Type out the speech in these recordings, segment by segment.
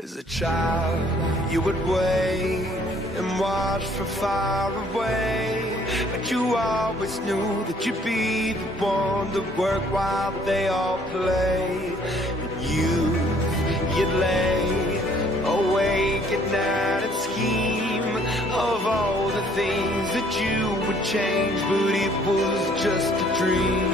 As a child, you would wait and watch from far away, but you always knew that you'd be the one to work while they all play. And you'd lay awake at night and scheme of all the things that you would change, but it was just a dream.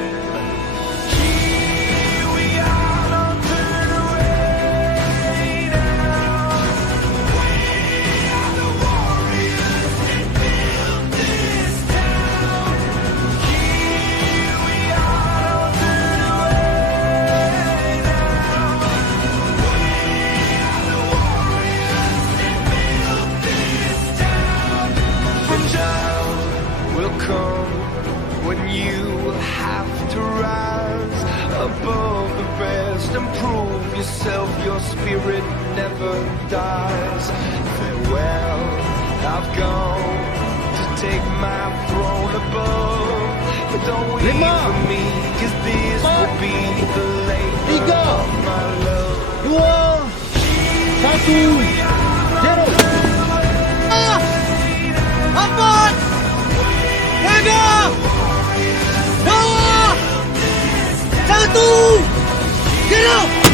When you have to rise above the rest and prove yourself, your spirit never dies. Farewell, I've gone to take my throne above, but don't wait for me, 'cause this will be the labor of my love. 2, 1, 0. Ampun! Tiga! 2! 1! 0!